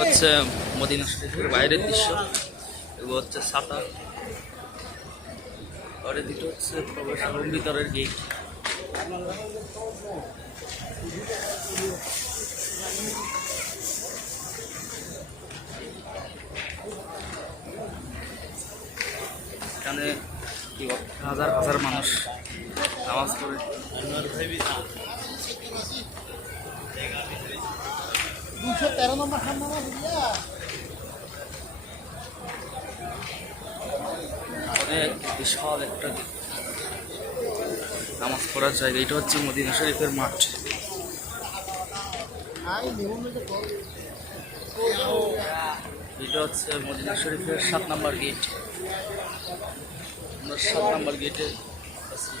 হচ্ছে মদিনা শরীফের বাইরের দৃশ্য, এগুলো হচ্ছে ছাতা, আর এদিকে হচ্ছে প্রবেশ এবং ভিতরের গেট। এখানে হাজার হাজার মানুষ নামাজ পড়ে। অনেক বিশাল একটা নামাজ পড়ার জায়গা। এটা হচ্ছে মদিনা শরীফের মাঠ। এটা হচ্ছে মদিনা শরীফের 7 নম্বর গেট। আমরা 7 নম্বর গেটে আছি।